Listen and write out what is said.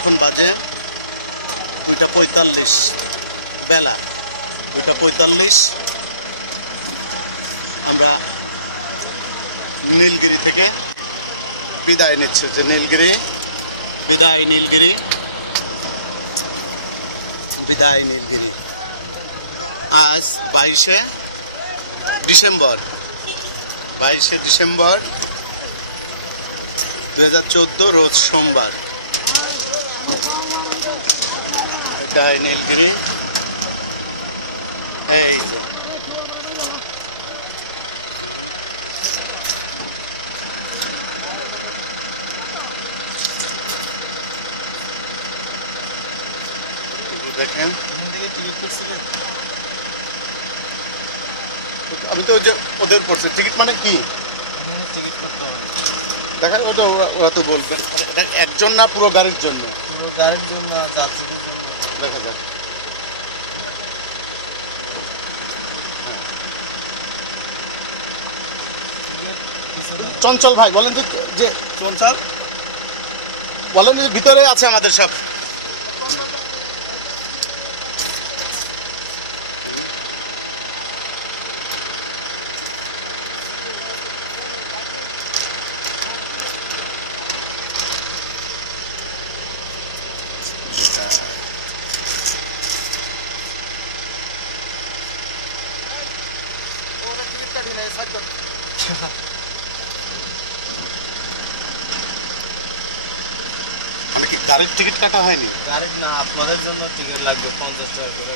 এখন বাজে 2:45 বেলা 2:45। আমরা নীলগিরি থেকে বিদায় নিচ্ছি। যে নীলগিরি, বিদায় নীলগিরি, বিদায় নীলগিরি। আজ 22শে ডিসেম্বর 2014 রোজ সোমবার। বিদায় নীলগিরি। এই দেখেন, আমি তো ওই যে ওদের করছে টিকিট মানে কি দেখা, ওটা ওরা তো বলবেন। একজন না পুরো গাড়ির জন্য? পুরো গাড়ির জন্য, যাত্রীদের জন্য। দেখা যাক। চঞ্চল ভাই বলেন যে চঞ্চল বলেন যে ভিতরে আছে আমাদের সব। আমি কি গাড়ির টিকিট কাটা হয়নি? গাড়ির না, আপনাদের জন্য টিকিট লাগবে 50 টাকা করে।